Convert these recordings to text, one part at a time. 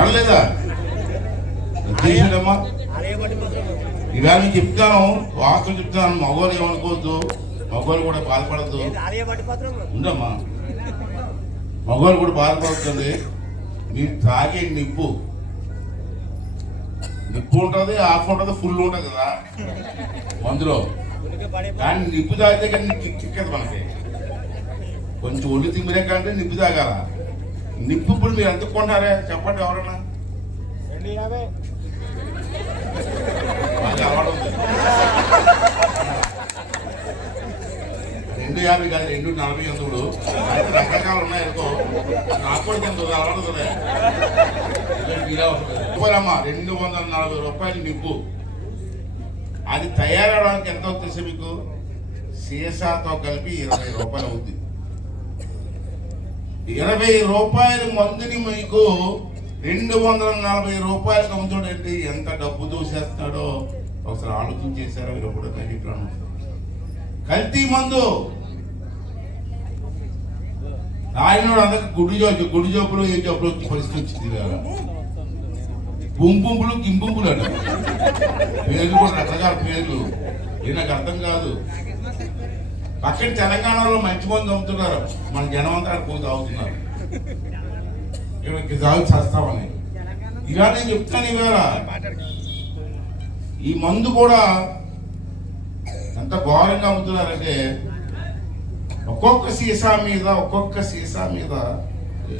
అనలేదా చేసాడమ్మా? ఇవాళ నేను చెప్తాను, వాస్తవం చెప్తాను. మగవాళ్ళు ఏమనుకోవద్దు, మగవాళ్ళు కూడా బాధపడద్దు. ఉండమ్మా, మగవాళ్ళు కూడా బాధపడుతుంది. మీరు తాగే నిప్పు ఉంటుంది, ఆఫ్ ఉంటుంది, ఫుల్ ఉంటుంది కదా మందులో. కానీ నిప్పు తాగితే కానీ చిక్కదు మనకి. కొంచెం ఒళ్ళు తిమ్మిరే కంటే నిప్పు తాగాల. నిప్పు ఇప్పుడు మీరు ఎంత కొంటారే చెప్పండి ఎవరన్నా? అలవాటు ఉంది. 250 కాదు, 240 ఎందుకు రకరకాలు ఉన్నాయనుకో. నాకు కూడా ఎంత అలవాటు ఉంటుందే. 240 రూపాయలు నిప్పు. అది తయారవడానికి ఎంత అవుతుంది మీకు? సీసాతో కలిపి 20 రూపాయలు అవుతుంది. 20 రూపాయల మందుని మీకు 240 రూపాయలకు అమ్ముతాడండి. ఎంత డబ్బు దూసేస్తున్నాడో ఒకసారి ఆలోచన చేశారో మీరు కూడా తగ్గిపోయాను. కల్తీ మందు ఆయన అందరికి గుడి జబ్బులు ఏ జబ్బులు వచ్చి పరిస్థితి వచ్చింది కదా. గుంపుంపులు గింపుంపులు అంట పేర్లు కూడా రకరకాల పేర్లు. ఇది నాకు అర్థం కాదు. పక్కన తెలంగాణలో మంచి మంది అమ్ముతున్నారు, మన జనం అంతా పోయి తాగుతున్నారు. ఇక్కడ తాగి చేస్తామని ఇలా నేను చెప్తాను. ఇవాళ ఈ మందు కూడా ఎంత ఘోరంగా అమ్ముతున్నారంటే ఒక్కొక్క సీసా మీద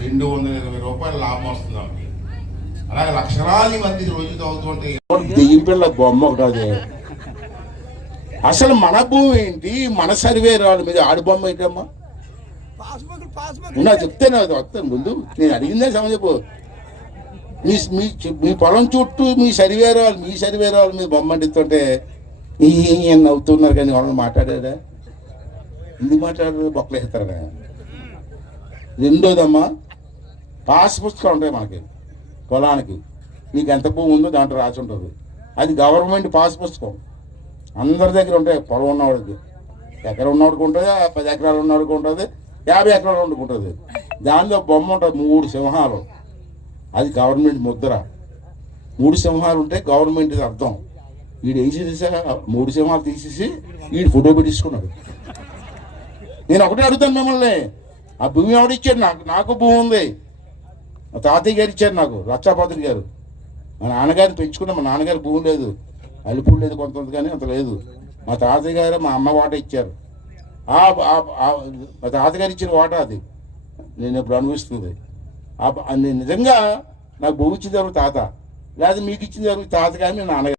220 రూపాయలు లాభం వస్తుంది. అలాగే లక్షలాది మంది రోజు తాగుతుంటే దెయ్యం పిల్ల బొమ్మ ఒకటి. అసలు మన భూమి ఏంటి, మన సర్వే రాళ్ళ మీద ఆడి బొమ్మ ఏంటమ్మా? నా చెప్తే వస్తాను ముందు. నేను అడిగిందే సమయపు. మీ పొలం చుట్టూ మీ సర్వే రాళ్ళ మీద బొమ్మ అంటిస్తుంటే నవ్వుతున్నారు. కానీ వాళ్ళని మాట్లాడారా? ఎందుకు మాట్లాడారు? బొక్కలు వేస్తారా? రెండోదమ్మా, పాస్ పుస్తకాలు ఉంటాయి మనకి పొలానికి. నీకు ఎంత భూమి ఉందో దాంట్లో రాసి ఉంటుంది. అది గవర్నమెంట్ పాస్ పుస్తకం. అందరి దగ్గర ఉంటాయి. పొలం ఉన్నవాడికి, ఎకరం ఉన్నవాడికి ఉంటుంది, 10 ఎకరాలు ఉన్నవాడికి ఉంటుంది, 50 ఎకరాలు వండుకుంటుంది. దానిలో బొమ్మ ఉంటుంది 3 సింహాలు. అది గవర్నమెంట్ ముద్ర. 3 సింహాలు ఉంటే గవర్నమెంట్ అర్థం. వీడు ఏం చేసేసా 3 సింహాలు తీసేసి వీడు ఫోటో పెట్టించుకున్నాడు. నేను ఒకటే అడుగుతాను మిమ్మల్ని, ఆ భూమి ఎవడిచ్చాడు? నాకు భూమి ఉంది. మా తాతయ్య గారు ఇచ్చారు నాకు, లక్షాపత్రి గారు. మా నాన్నగారిని పెంచుకున్నా. మా నాన్నగారి భూమి లేదు, అలుపుడు లేదు, కొంత కానీ అంత లేదు. మా తాతయ్య గారు మా అమ్మ వాట ఇచ్చారు. మా తాతగారు ఇచ్చిన వాట అది నేను ఇప్పుడు అనుభవిస్తుంది. నిజంగా నాకు భూమి ఇచ్చింది ఎవరు? తాత. లేదా మీకు ఇచ్చింది ఎవరు? తాత కానీ మీ నాన్నగారు.